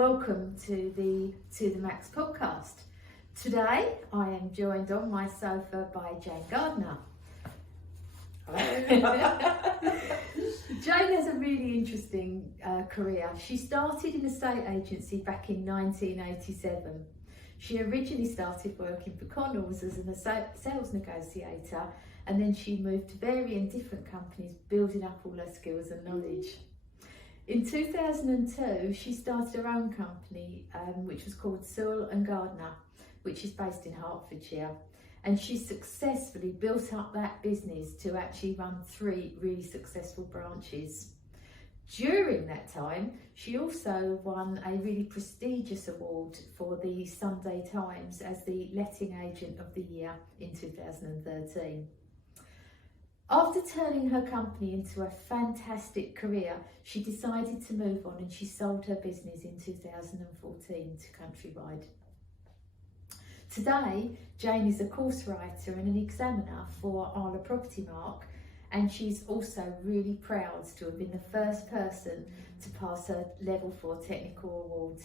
welcome to the Max podcast. Today I am joined on my sofa by Jane Gardner. Jane has a really interesting career. She started in a estate agency back in 1987. She originally started working for Connells as a sales negotiator, and then she moved to varying different companies, building up all her skills and knowledge. In 2002, she started her own company, which was called Sewell and Gardner, which is based in Hertfordshire. And she successfully built up that business to actually run 3 really successful branches. During that time, she also won a really prestigious award for the Sunday Times as the letting agent of the year in 2013. After turning her company into a fantastic career, she decided to move on and she sold her business in 2014 to Countrywide. Today, Jane is a course writer and an examiner for ARLA Propertymark, and she's also really proud to have been the first person to pass her Level 4 technical award.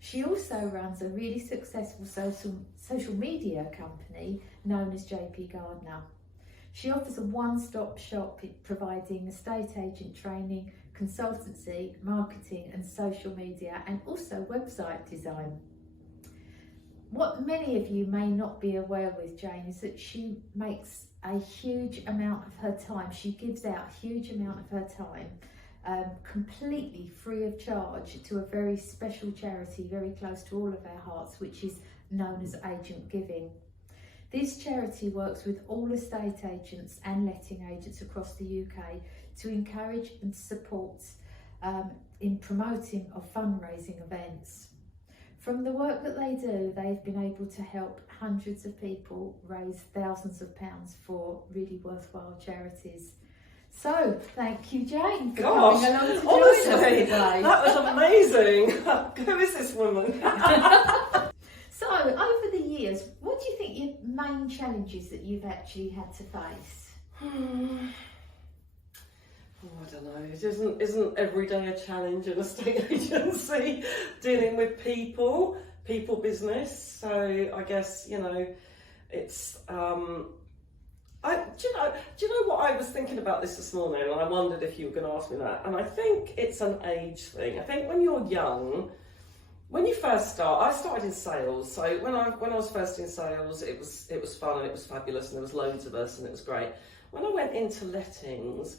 She also runs a really successful social media company known as Gardner. She offers a one-stop shop providing estate agent training, consultancy, marketing and social media, and also website design. What many of you may not be aware with Jane is that she makes a huge amount of her time. She gives out a huge amount of her time completely free of charge to a very special charity very close to all of our hearts, which is known as Agent Giving. This charity works with all estate agents and letting agents across the UK to encourage and support in promoting of fundraising events. From the work that they do, they've been able to help hundreds of people raise thousands of pounds for really worthwhile charities. So, thank you, Jane, for coming along to join us today. That was amazing. Who is this woman? So, over the years, what do you think your main challenges that you've actually had to face? I don't know. It isn't every day a challenge in a estate agency dealing with people business. So I guess it's. Do you know what I was thinking about this morning, and I wondered if you were going to ask me that. And I think it's an age thing. I think when you're young, when you first start, I started in sales. So when I was first in sales, it was fun and it was fabulous, and there was loads of us, and it was great. When I went into lettings,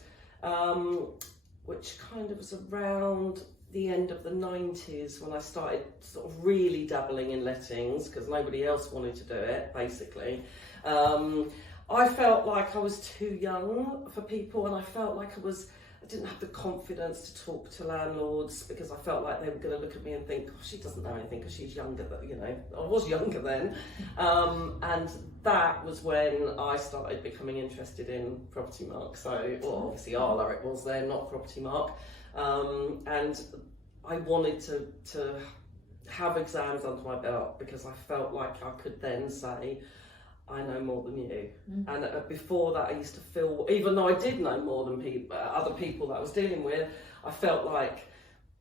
which kind of was around the end of the 90s when I started sort of really dabbling in lettings because nobody else wanted to do it, basically. I felt like I was too young for people, and I felt like I didn't have the confidence to talk to landlords because I felt like they were going to look at me and think, oh, she doesn't know anything because she's younger, I was younger then. And that was when I started becoming interested in Propertymark. So, well, obviously ARLA it was then, not Propertymark. And I wanted to have exams under my belt because I felt like I could then say, I know more than you. And before that, I used to feel, even though I did know more than other people that I was dealing with, I felt like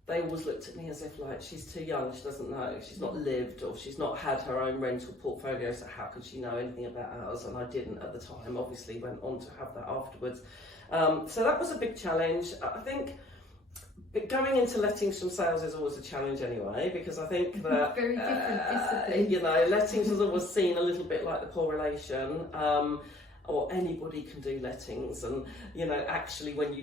they always looked at me as if like, she's too young, she doesn't know, she's not lived, or she's not had her own rental portfolio, so how could she know anything about ours? And I didn't at the time, obviously went on to have that afterwards. So that was a big challenge. I think going into lettings from sales is always a challenge anyway, because I think that very different discipline. Lettings is always seen a little bit like the poor relation, or anybody can do lettings, and actually when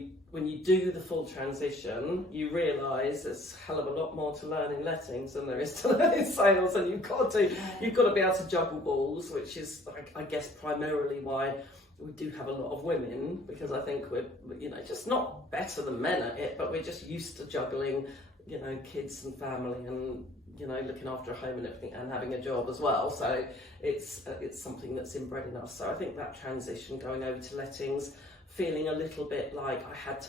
you do the full transition, you realise there's a hell of a lot more to learn in lettings than there is to learn in sales, and you've got to be able to juggle balls, which is I guess primarily why we do have a lot of women, because I think we're just not better than men at it, but we're just used to juggling kids and family and looking after a home and everything, and having a job as well. So it's something that's inbred in us. So I think that transition going over to lettings, feeling a little bit like I had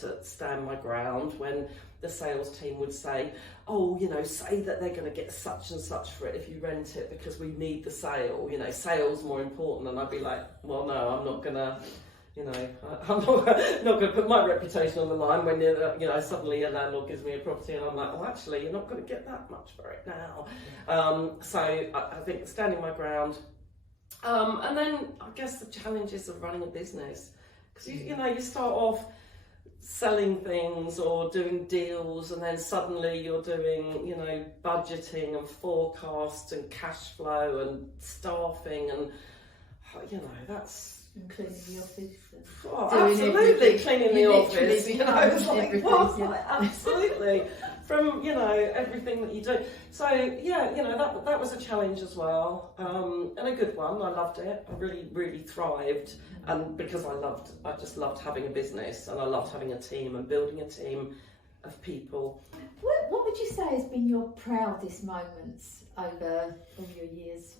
to stand my ground when the sales team would say, oh, say that they're going to get such and such for it if you rent it because we need the sale, sale's more important. And I'd be like, well, no, I'm not going to you know, I'm not going to put my reputation on the line when suddenly a landlord gives me a property and I'm like, well, actually, you're not going to get that much for it now. So I think standing my ground. And then I guess the challenges of running a business, because you start off selling things or doing deals, and then suddenly you're doing budgeting and forecasts and cash flow and staffing, and that's cleaning the office. Absolutely, cleaning the office. It's like, what? Yeah. Absolutely. From everything that you do. So that was a challenge as well, and a good one. I loved it. I really, really thrived, and because I just loved having a business, and I loved having a team and building a team of people. What would you say has been your proudest moments over all your years?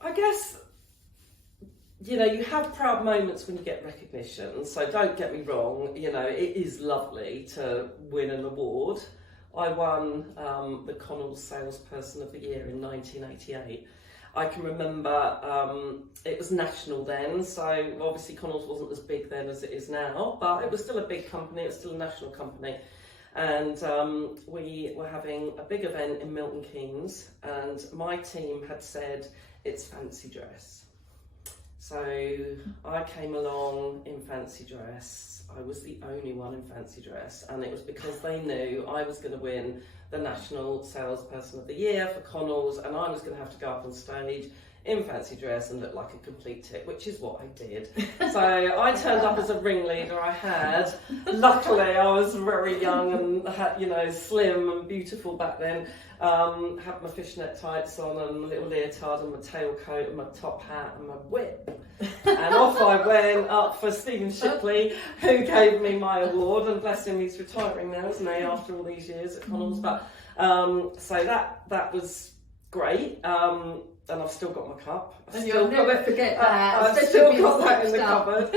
I guess, you have proud moments when you get recognition, so don't get me wrong, it is lovely to win an award. I won the Connells Salesperson of the Year in 1988. I can remember it was national then, so obviously Connells wasn't as big then as it is now, but it was still a big company, it was still a national company. And we were having a big event in Milton Keynes, and my team had said, it's fancy dress. So I came along in fancy dress. I was the only one in fancy dress, and it was because they knew I was going to win the National Salesperson of the Year for Connells, and I was going to have to go up on stage in fancy dress and look like a complete tit, which is what I did. So I turned up as a ringleader. Luckily I was very young and slim and beautiful back then. Had my fishnet tights on and a little leotard and my tailcoat and my top hat and my whip. And off I went up for Stephen Shipley, who gave me my award, and bless him, he's retiring now, isn't he, after all these years at Connells. But so that was great. And I've still got my cup. You'll never forget that. I've still got that in the cupboard.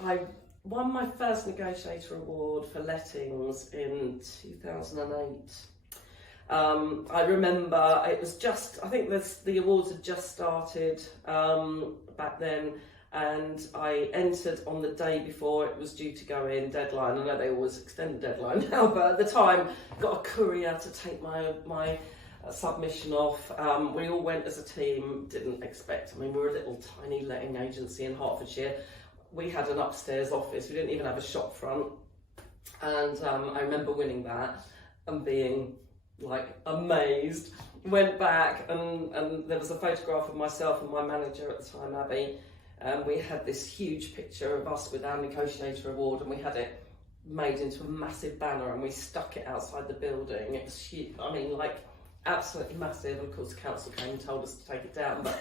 I won my first negotiator award for lettings in 2008. I remember it was I think the awards had just started back then, and I entered on the day before it was due to go in, deadline. I know they always extend the deadline now, but at the time got a courier to take my submission off. We all went as a team, didn't expect, we were a little tiny letting agency in Hertfordshire. We had an upstairs office, we didn't even have a shop front, and I remember winning that and being amazed. Went back and there was a photograph of myself and my manager at the time, Abby, and we had this huge picture of us with our negotiator award, and we had it made into a massive banner and we stuck it outside the building. It was huge, absolutely massive. Of course, the council came and told us to take it down, but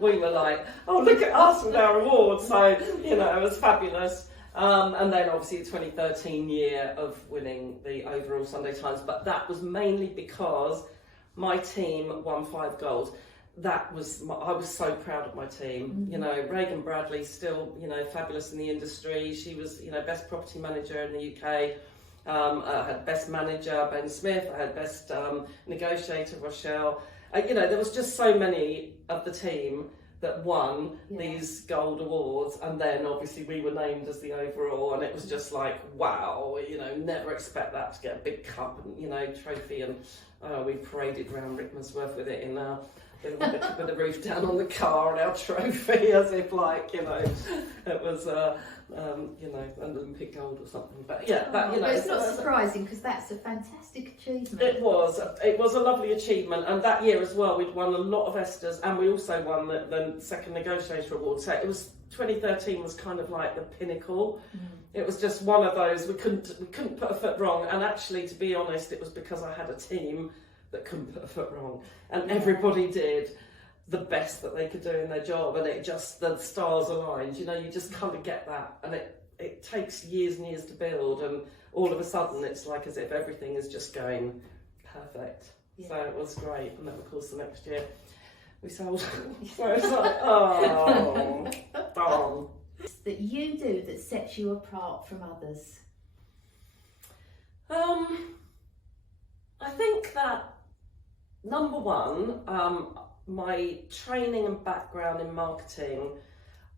we were like, oh, look at us with our award. So, it was fabulous. And then obviously the 2013 year of winning the overall Sunday Times, but that was mainly because my team won 5 gold. I was so proud of my team. Mm-hmm. Reagan Bradley, still, fabulous in the industry. She was, best property manager in the UK. I had best manager, Ben Smith. I had best negotiator, Rochelle. There was just so many of the team that won these gold awards, and then obviously we were named as the overall, and it was just like, wow, never expect that to get a big cup and trophy, and we paraded around Rickmansworth with it in with the roof down on the car and our trophy, as if it was an Olympic gold or something. But it's not surprising, because that's a fantastic achievement. It was a lovely achievement, and that year as well we'd won a lot of Esters, and we also won the second negotiator award. So it was 2013 was kind of like the pinnacle. It was just one of those we couldn't put a foot wrong, and actually, to be honest, it was because I had a team that couldn't put a foot wrong, and everybody did the best that they could do in their job, and it just, the stars aligned. You just kind of get that, and it takes years and years to build, and all of a sudden it's like as if everything is just going perfect. So it was great. And then of course the next year we sold. So it's like, oh, darn. That you do that sets you apart from others? I think that number one, my training and background in marketing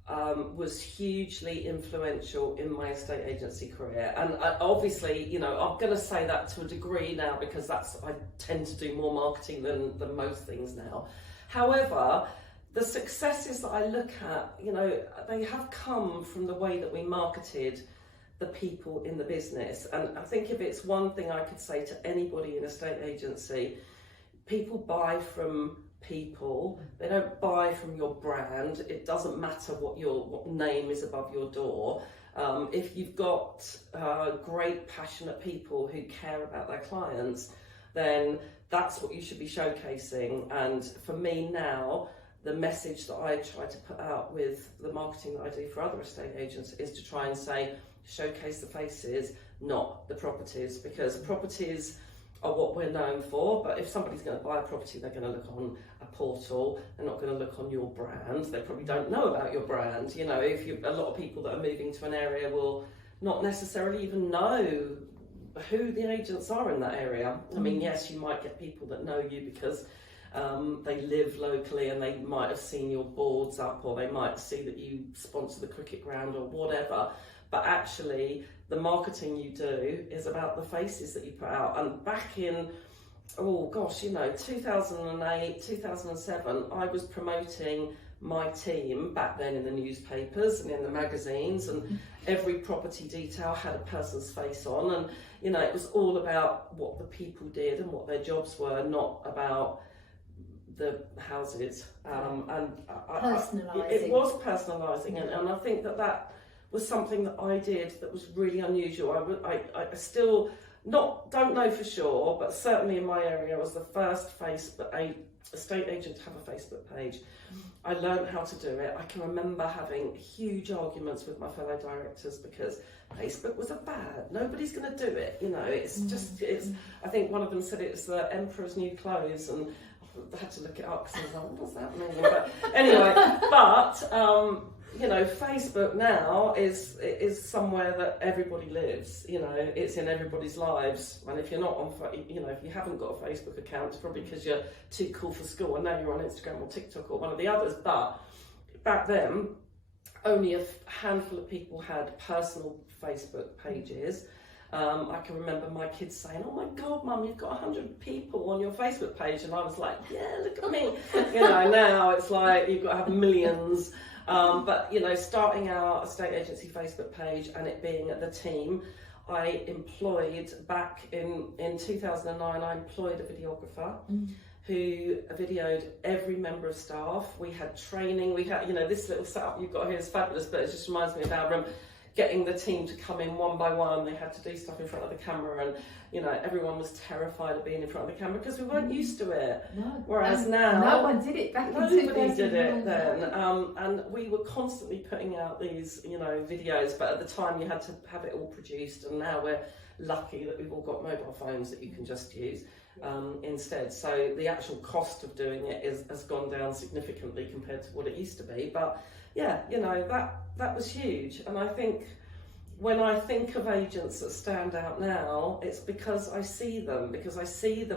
was hugely influential in my estate agency career. And obviously, you know, I'm going to say that to a degree now because I tend to do more marketing than most things now. However, the successes that I look at, you know, they have come from the way that we marketed the people in the business. And I think if it's one thing I could say to anybody in a estate agency, people buy from people, they don't buy from your brand. It doesn't matter what name is above your door. If you've got great passionate people who care about their clients, then that's what you should be showcasing. And for me now, the message that I try to put out with the marketing that I do for other estate agents is to try and say, showcase the faces, not the properties, because properties are what we're known for. But if somebody's going to buy a property, they're going to look on a portal, they're not going to look on your brand, they probably don't know about your brand. You know, a lot of people that are moving to an area will not necessarily even know who the agents are in that area. I mean, yes, you might get people that know you because they live locally and they might have seen your boards up, or they might see that you sponsor the cricket ground or whatever. But actually, the marketing you do is about the faces that you put out. And back in, 2008, 2007, I was promoting my team back then in the newspapers and in the magazines, and every property detail had a person's face on. And, you know, it was all about what the people did and what their jobs were, not about the houses. Personalising. It was personalising, and I think that was something that I did that was really unusual. I still don't know for sure, but certainly in my area I was the first estate agent to have a Facebook page. I learned how to do it. I can remember having huge arguments with my fellow directors because Facebook was a fad. Nobody's going to do it. You know, it's I think one of them said it's the emperor's new clothes, and I had to look it up because I was like, what does that mean? But anyway, you know, Facebook now is somewhere that everybody lives. You know, it's in everybody's lives. And if you're not on, you know, if you haven't got a Facebook account, it's probably because you're too cool for school. And now you're on Instagram or TikTok or one of the others. But back then, only a handful of people had personal Facebook pages. I can remember my kids saying, "Oh my God, Mum, you've got 100 people on your Facebook page," and I was like, "Yeah, look at me." You know, now it's like you've got to have millions. But, you know, starting our estate agency Facebook page and it being the team, I employed back in 2009, I employed a videographer who videoed every member of staff. We had training, we had, you know, this little setup you've got here is fabulous, but it just reminds me of our room. Getting the team to come in one by one, they had to do stuff in front of the camera, and you know, everyone was terrified of being in front of the camera because we weren't used to it. No. Whereas now, no one did it back in 2009. Nobody did it then, and we were constantly putting out these, you know, videos. But at the time, you had to have it all produced, and now we're lucky that we've all got mobile phones that you can just use instead. So the actual cost of doing it has gone down significantly compared to what it used to be. But yeah, you know, that was huge. And I think when I think of agents that stand out now, it's because I see them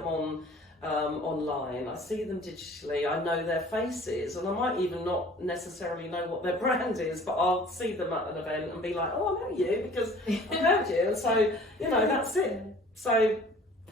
on online, I see them digitally, I know their faces, and I might even not necessarily know what their brand is, but I'll see them at an event and be like, "Oh, I know you because I've heard you," and so, you know, that's it. So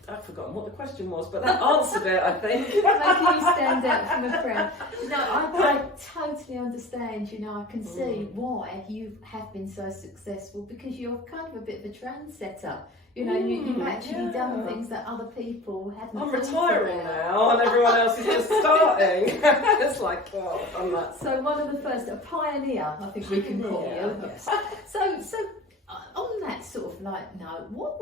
I've forgotten what the question was, but that answered it, I think. Making you stand out from a crowd. No, I totally understand. You know, I can see why you have been so successful, because you're kind of a bit of a trendsetter. You know, you've actually done things that other people hadn't. I'm retiring now, and everyone else is just starting. It's like, oh, I've done that. So one of the first, a pioneer, I think we can call you. Yes. So on that sort of like note, what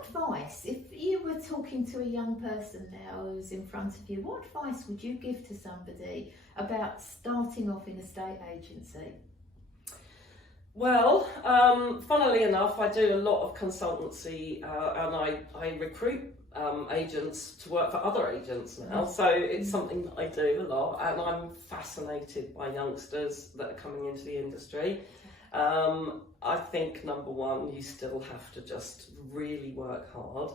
advice, if you were talking to a young person now who's in front of you, what advice would you give to somebody about starting off in a estate agency? Well, funnily enough, I do a lot of consultancy, and I recruit agents to work for other agents now. So it's something that I do a lot, and I'm fascinated by youngsters that are coming into the industry. I think number one, you still have to just really work hard.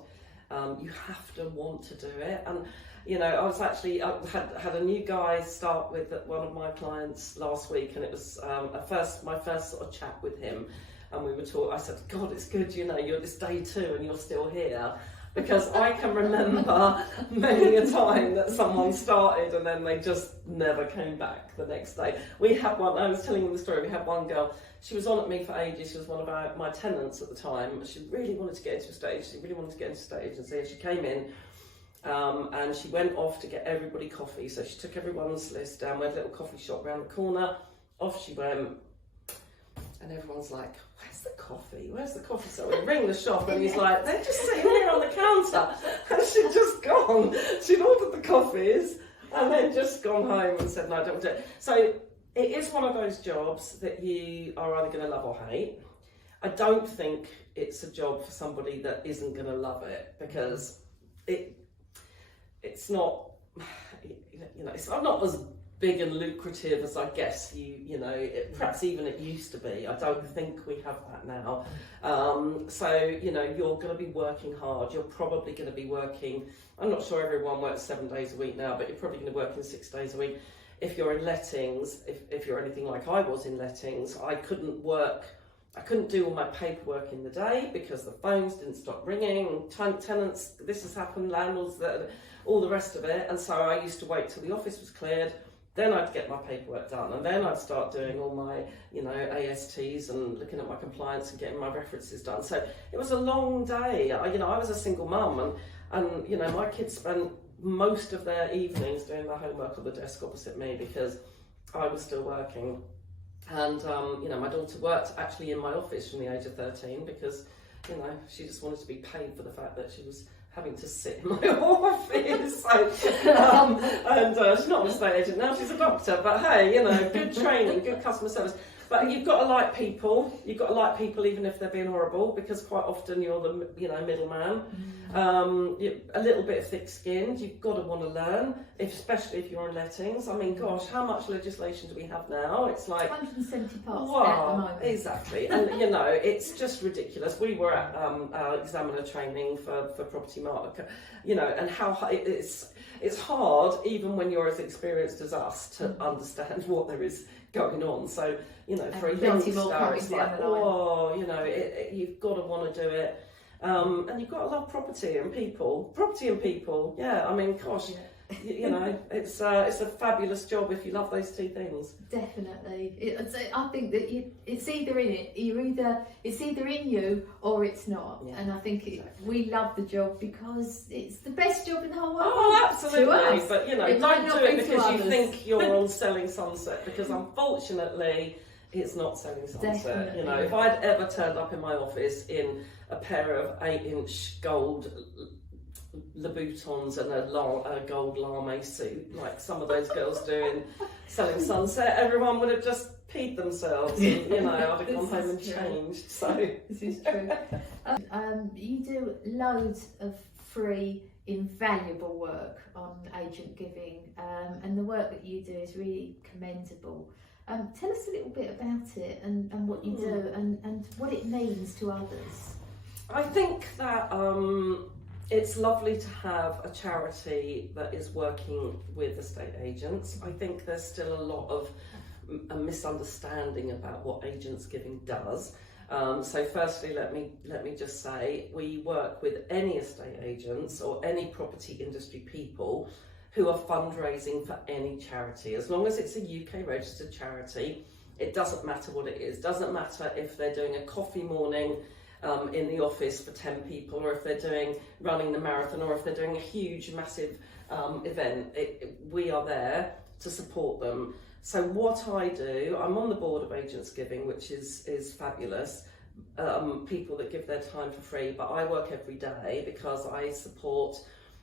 You have to want to do it. And you know, I had a new guy start with one of my clients last week, and it was my first sort of chat with him, and we were talking. I said, God, it's good, you know, it's day 2 and you're still here. Because I can remember many a time that someone started and then they just never came back the next day. We had one, I was telling you the story, we had one girl, she was on at me for ages, she was one of my tenants at the time. She really wanted to get into a stage, she really wanted to get into state agency. She came in and she went off to get everybody coffee. So she took everyone's list down, we had a little coffee shop around the corner, off she went. And everyone's like, where's the coffee? Where's the coffee? So we ring the shop and he's like, they're just sitting here on the counter. And she'd just gone. She'd ordered the coffees and then just gone home and said, no, I don't want to do it. So it is one of those jobs that you are either going to love or hate. I don't think it's a job for somebody that isn't going to love it, because it's not, you know, it's not as big and lucrative as I guess perhaps even it used to be. I don't think we have that now. So, you know, you're going to be working hard. You're probably going to be working, I'm not sure everyone works 7 days a week now, but you're probably going to work in 6 days a week. If you're in lettings, if you're anything like I was in lettings, I couldn't do all my paperwork in the day because the phones didn't stop ringing, tenants, this has happened, landlords, all the rest of it. And so I used to wait till the office was cleared. Then I'd get my paperwork done, and then I'd start doing all my, you know, ASTs and looking at my compliance and getting my references done. So it was a long day. I was a single mum, and you know, my kids spent most of their evenings doing their homework on the desk opposite me because I was still working. And you know, my daughter worked actually in my office from the age of 13 because, you know, she just wanted to be paid for the fact that she was having to sit in my office. So, she's not an estate agent now, she's a doctor, but hey, you know, good training, good customer service. But you've got to like people. You've got to like people even if they're being horrible, because quite often you're the, you know, middleman. You're a little bit thick-skinned. You've got to want to learn, especially if you're in lettings. I mean, gosh, how much legislation do we have now? It's like 170 parts wow, at the moment. Exactly, and you know, it's just ridiculous. We were at our examiner training for Propertymark, you know, and how it's hard even when you're as experienced as us to understand what there is going on. So, you know, for a youngster, it's like, oh, you know, you've got to want to do it, and you've got to love property and people. Yeah, I mean, gosh, you know, it's a fabulous job if you love those two things. Definitely, I think that it's either in it. It's either in you or it's not. Yeah, and I think we love the job because it's the best job in the whole world. Oh, absolutely. To us. But you know, don't do it because you think you're on Selling Sunset, because unfortunately it's not Selling Sunset. Definitely. You know, if I'd ever turned up in my office in a pair of 8-inch gold Louboutins and a gold lame suit like some of those girls do in Selling Sunset, everyone would have just peed themselves, and you know, I'd have gone home and changed. So this is true. You do loads of free, invaluable work on Agent Giving, and the work that you do is really commendable. Tell us a little bit about it and what you do and what it means to others. I think that it's lovely to have a charity that is working with estate agents. I think there's still a lot of a misunderstanding about what Agents Giving does. So firstly, let me just say, we work with any estate agents or any property industry people who are fundraising for any charity. As long as it's a UK registered charity, it doesn't matter what it is. Doesn't matter if they're doing a coffee morning in the office for 10 people, or if they're running the marathon, or if they're doing a huge, massive event. We are there to support them. So what I do, I'm on the board of Agents Giving, which is fabulous. People that give their time for free, but I work every day because I support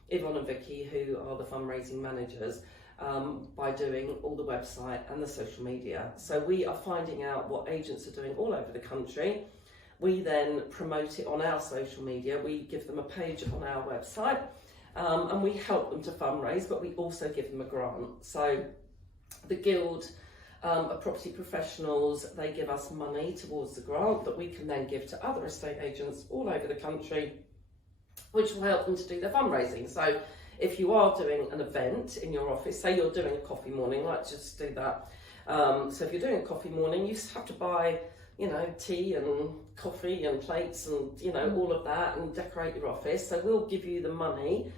Yvonne and Vicky, who are the fundraising managers, by doing all the website and the social media. So we are finding out what agents are doing all over the country. We then promote it on our social media. We give them a page on our website, and we help them to fundraise, but we also give them a grant. So the Guild of Property Professionals, they give us money towards the grant that we can then give to other estate agents all over the country which will help them to do their fundraising. So if you are doing an event in your office, say you're doing a coffee morning, let's just do that. So if you're doing a coffee morning, you just have to buy, you know, tea and coffee and plates and, you know, all of that, and decorate your office. So we'll give you the money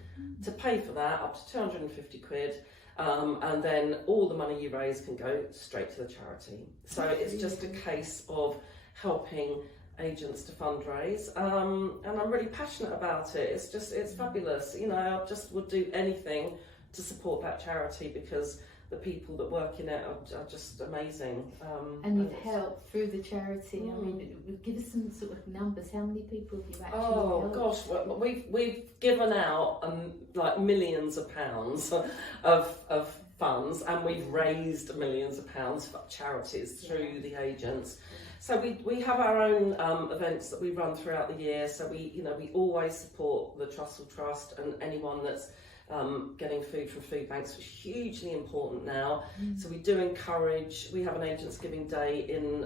to pay for that, up to 250 quid. And then all the money you raise can go straight to the charity. So it's just a case of helping agents to fundraise, and I'm really passionate about it. It's fabulous. You know, I just would do anything to support that charity, because the people that work in it are just amazing. And you've helped through the charity. I mean, give us some sort of numbers. How many people have you actually helped? Gosh, we've given out like millions of pounds of funds, and we've raised millions of pounds for charities through the agents. So we have our own events that we run throughout the year. So we always support the Trussell Trust and anyone that's getting food from food banks, which is hugely important now. So we do encourage. We have an Agents Giving Day in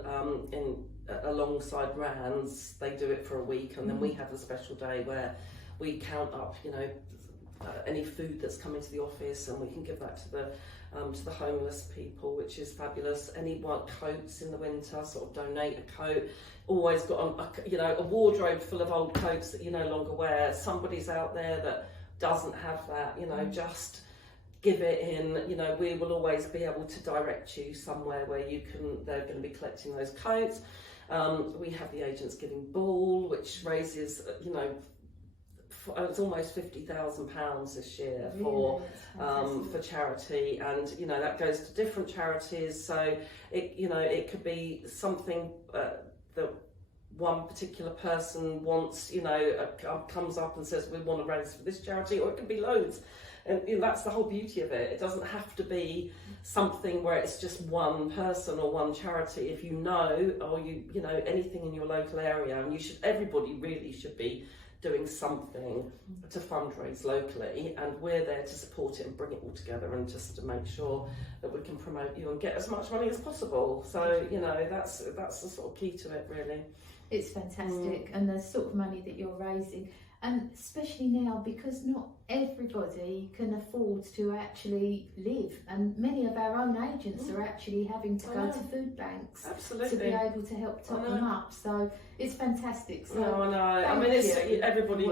alongside Rands. They do it for a week, and then we have a special day where we count up, you know, any food that's coming to the office, and we can give that to the homeless people, which is fabulous. Any white coats in the winter, sort of donate a coat. Always got a wardrobe full of old coats that you no longer wear. Somebody's out there that doesn't have that, you know, just give it in. You know, we will always be able to direct you somewhere where they're going to be collecting those coats. We have the Agents Giving Ball, which raises, you know, it's almost £50,000 this year for charity, and you know that goes to different charities. So it could be something that one particular person wants, you know, comes up and says we want to raise for this charity, or it could be loads. And you know, that's the whole beauty of it. It doesn't have to be something where it's just one person or one charity. If you know, or you know anything in your local area, and everybody really should be doing something to fundraise locally, and we're there to support it and bring it all together, and just to make sure that we can promote you and get as much money as possible. So you know that's the sort of key to it, really. It's fantastic, and the sort of money that you're raising, and especially now because not everybody can afford to actually live, and many of our own agents are actually having to go to food banks to be able to help top them up. So it's fantastic. So no, I know. I mean, it's everybody. I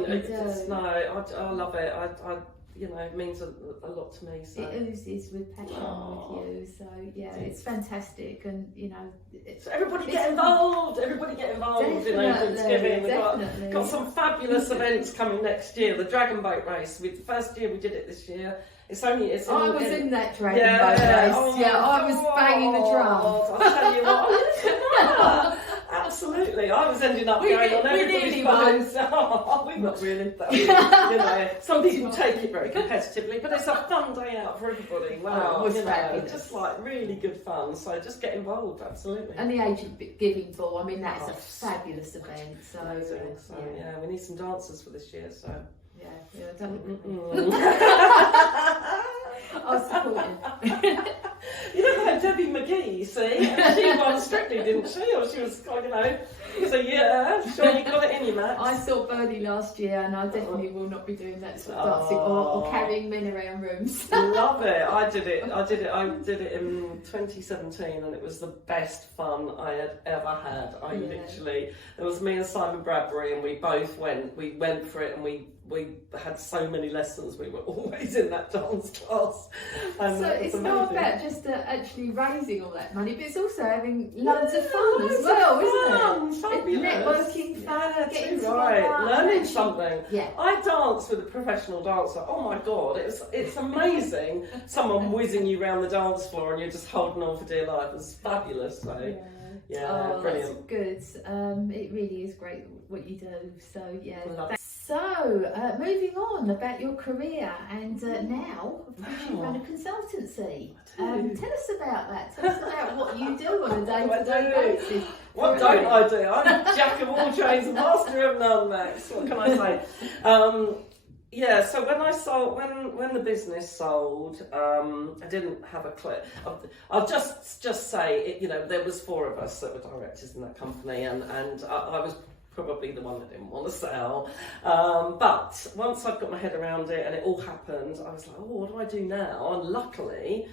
love it. I you know, it means a lot to me. So. It oozes with passion with you. So yeah, it's fantastic, and you know. So everybody get involved. Everybody get involved. You know, Thanksgiving. We've got some fabulous events coming next year. The Dragon Boat Race. The first year we did it this year. I was in that Dragon Boat Race. I was banging the drum. I'll tell you what. Absolutely, I was ending up going on everybody's phones. Not really. You know, some people take it very competitively, but it's a fun day out for everybody. Wow, it was fabulous. Just like really good fun. So just get involved, absolutely. And the Agent Giving Ball, I mean, that's a fabulous event. So, yeah, we need some dancers for this year. So I'll support you. You know that Debbie McGee, see? She won Strictly, didn't she? Or she was, you know, so yeah, sure you got it in you, Max. I saw Bernie last year, and I definitely will not be doing that sort of dancing or carrying men around rooms. Love it. I did it in 2017, and it was the best fun I had ever had. Literally, it was me and Simon Bradbury, and we both went for it, and we had so many lessons. We were always in that dance class. And so it's not about just actually raising all that money, but it's also having loads of fun as well, isn't it? Fabulous. Networking fun, getting learning something. Yeah. I danced with a professional dancer. Oh my God, it's amazing. Someone whizzing you around the dance floor and you're just holding on for dear life. It was fabulous. So. Yeah, brilliant. That's good. It really is great what you do. So yeah. So moving on about your career, and now you run a consultancy. Tell us about that. Tell us about what you do on a day-to-day basis. What don't I do? I'm a jack of all trades and master of none, Max. What can I say? Yeah, so when the business sold, I didn't have a clue. I'll just say, you know, there was 4 of us that were directors in that company, and I was probably the one I didn't want to sell. But once I'd got my head around it and it all happened, I was like, oh, what do I do now? And luckily,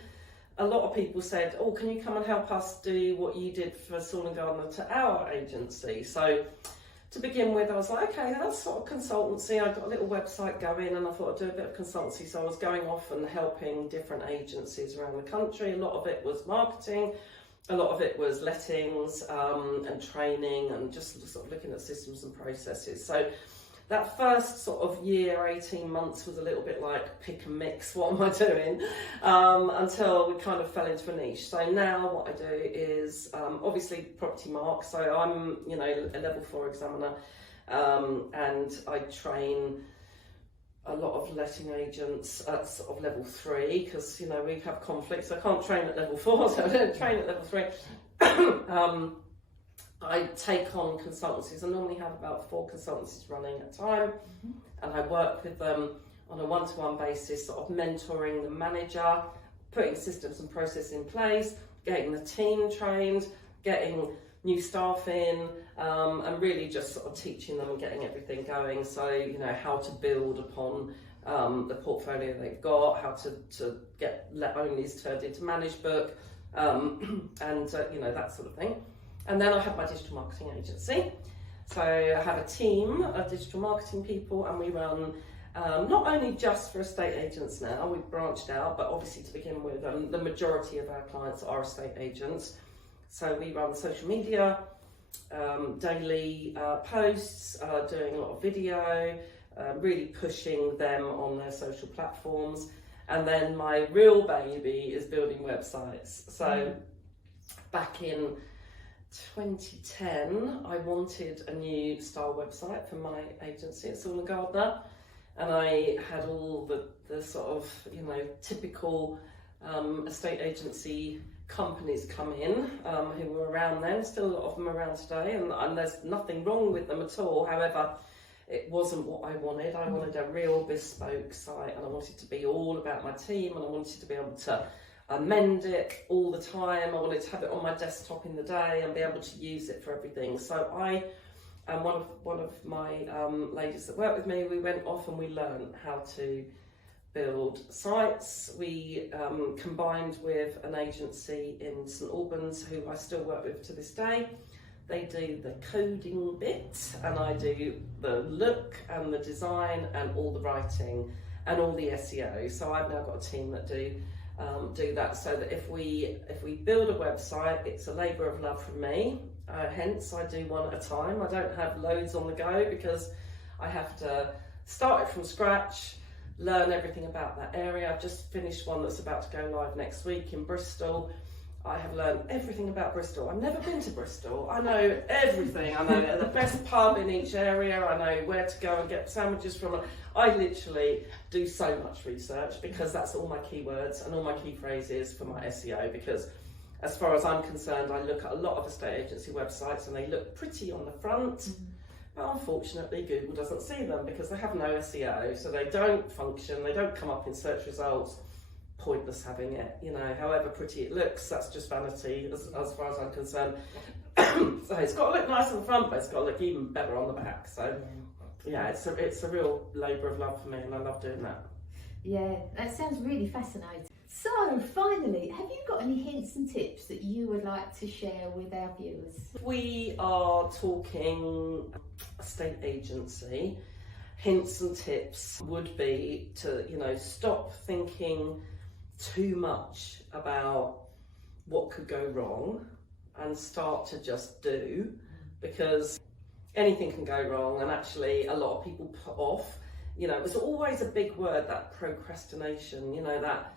a lot of people said, oh, can you come and help us do what you did for Saul and Gardner to our agency? So to begin with, I was like, okay, that's sort of consultancy. I got a little website going and I thought I'd do a bit of consultancy. So I was going off and helping different agencies around the country. A lot of it was marketing. A lot of it was lettings and training and just sort of looking at systems and processes. So that first sort of year, 18 months was a little bit like pick and mix, what am I doing? Until we kind of fell into a niche. So now what I do is obviously Propertymark. So I'm, you know, a level 4 examiner and I train a lot of letting agents at sort of level 3 because, you know, we have conflicts. I can't train at level 4, so I don't train at level 3. I take on consultancies. I normally have about 4 consultancies running at a time, and I work with them on a one-to-one basis, sort of mentoring the manager, putting systems and processes in place, getting the team trained, getting new staff in, and really just sort of teaching them and getting everything going. So, you know, how to build upon the portfolio they've got, how to get let-onlys turned into managed book, and you know, that sort of thing. And then I have my digital marketing agency. So I have a team of digital marketing people, and we run not only just for estate agents now, we've branched out, but obviously to begin with, the majority of our clients are estate agents. So we run social media, daily posts, doing a lot of video, really pushing them on their social platforms. And then my real baby is building websites. So back in 2010, I wanted a new style website for my agency at Saul and Gardner, and I had all the sort of, you know, typical estate agency companies come in who were around then, still a lot of them around today, and there's nothing wrong with them at all. However, it wasn't what I wanted. I wanted a real bespoke site, and I wanted it to be all about my team, and I wanted to be able to amend it all the time. I wanted to have it on my desktop in the day and be able to use it for everything. So I and one of my ladies that work with me, we went off and we learned how to build sites. We combined with an agency in St Albans who I still work with to this day. They do the coding bit and I do the look and the design and all the writing and all the SEO. So I've now got a team that do that, so that if we build a website, it's a labour of love from me. Hence, I do one at a time. I don't have loads on the go because I have to start it from scratch, learn everything about that area. I've just finished one that's about to go live next week in Bristol. I have learned everything about Bristol. I've never been to Bristol. I know everything. I know the best pub in each area. I know where to go and get sandwiches from. I literally do so much research because that's all my keywords and all my key phrases for my SEO, because as far as I'm concerned, I look at a lot of estate agency websites and they look pretty on the front, but unfortunately Google doesn't see them because they have no SEO, so they don't function, they don't come up in search results. Pointless having it, you know, however pretty it looks, that's just vanity as far as I'm concerned. So it's got to look nice on the front, but it's got to look even better on the back. So yeah, it's a real labour of love for me, and I love doing that. Yeah, that sounds really fascinating. So finally, have you got any hints and tips that you would like to share with our viewers? We are talking estate agency. Hints and tips would be to, you know, stop thinking too much about what could go wrong and start to just do, because anything can go wrong, and actually a lot of people put off, you know, it's always a big word, that procrastination, you know, that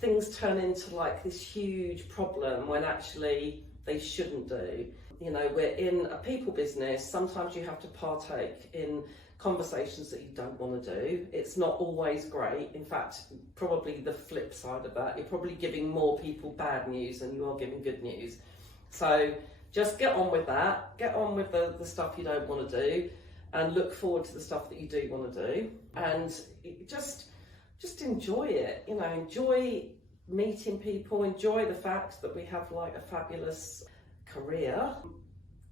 things turn into like this huge problem when actually they shouldn't do. You know, we're in a people business, sometimes you have to partake in conversations that you don't want to do. It's not always great. In fact, probably the flip side of that, you're probably giving more people bad news than you are giving good news. So just get on with that, get on with the stuff you don't want to do, and look forward to the stuff that you do want to do, and just enjoy it, you know, enjoy meeting people, enjoy the fact that we have like a fabulous career.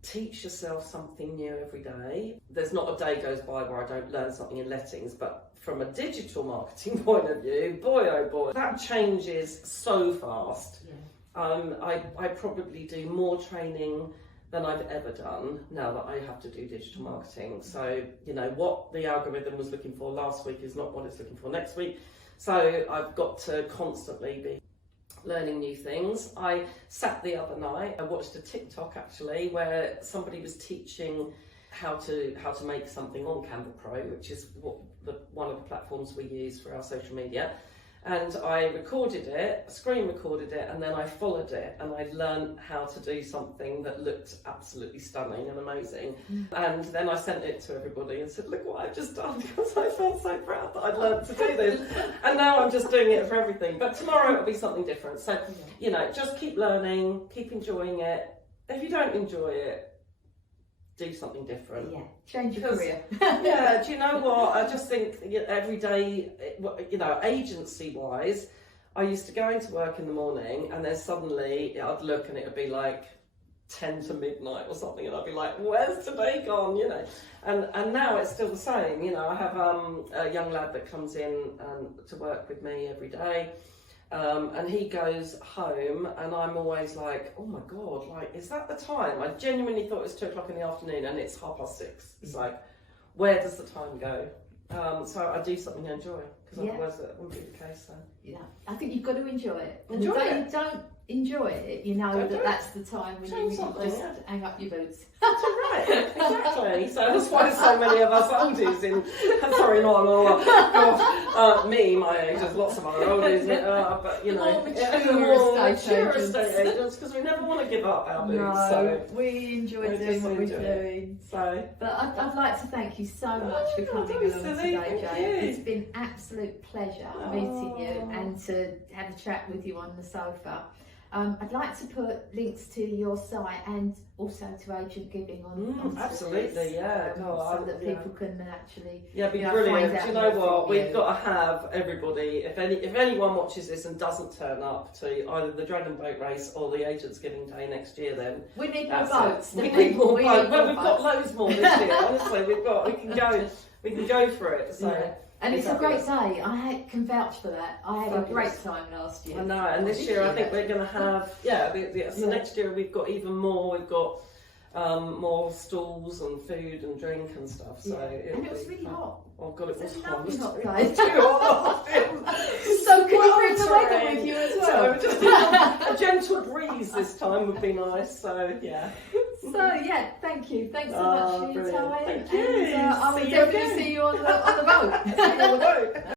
teach yourself something new every day. There's not a day goes by where I don't learn something in lettings, but from a digital marketing point of view, boy oh boy, that changes so fast. I probably do more training than I've ever done now that I have to do digital marketing. So, you know, what the algorithm was looking for last week is not what it's looking for next week. So I've got to constantly be learning new things. I sat the other night, I watched a TikTok actually where somebody was teaching how to make something on Canva Pro, which is one of the platforms we use for our social media. And I recorded it, screen recorded it, and then I followed it, and I learned how to do something that looked absolutely stunning and amazing. And then I sent it to everybody and said, look what I've just done, because I felt so proud that I'd learned to do this. And now I'm just doing it for everything. But tomorrow it'll be something different. So, you know, just keep learning, keep enjoying it. If you don't enjoy it, do something different. Yeah, change your career. Yeah, do you know what? I just think every day, you know, agency-wise, I used to go into work in the morning and then suddenly I'd look and it would be like 10 to midnight or something, and I'd be like, where's today gone, you know? And now it's still the same, you know. I have a young lad that comes in to work with me every day. And he goes home and I'm always like, oh my God, like, is that the time? I genuinely thought it was 2 o'clock in the afternoon and it's 6:30. It's like, where does the time go? So I do something I enjoy, because otherwise that wouldn't be the case. So. Yeah, I think you've got to enjoy it. And Enjoy if it. you don't enjoy it, you know that's the time when you just hang up your boots. That's right, exactly. So that's why so many of us oldies sorry, not all, me, my age, there's lots of other oldies, but you know, More mature estate agents, because we never want to give up our boots. No, so we enjoy doing what we're doing. So, but I'd like to thank you so much for coming along today, Jane. It's been an absolute pleasure meeting you and to have a chat with you on the sofa. I'd like to put links to your site and also to Agent Giving on absolutely, this, yeah, so that people can actually be brilliant. Do you know what? We've got to have everybody. If anyone watches this and doesn't turn up to either the Dragon Boat Race or the Agents Giving Day next year, then we need more boats. We need more boats. Well, we've got loads more this year. Honestly, we can go for it. So. Yeah. And it's a great day. I can vouch for that. I had a great time last year. I know, and this year I think we're going to have, so next year we've got even more. We've got more stalls and food and drink and stuff. So and it was really hot. Oh God, it was hot. It was hot day. So can you bring the weather with you as well? So just a gentle breeze this time would be nice. So yeah. So yeah, thank you. Thanks so much for your time. Thank you. And I will definitely see you on the boat. See you on the boat.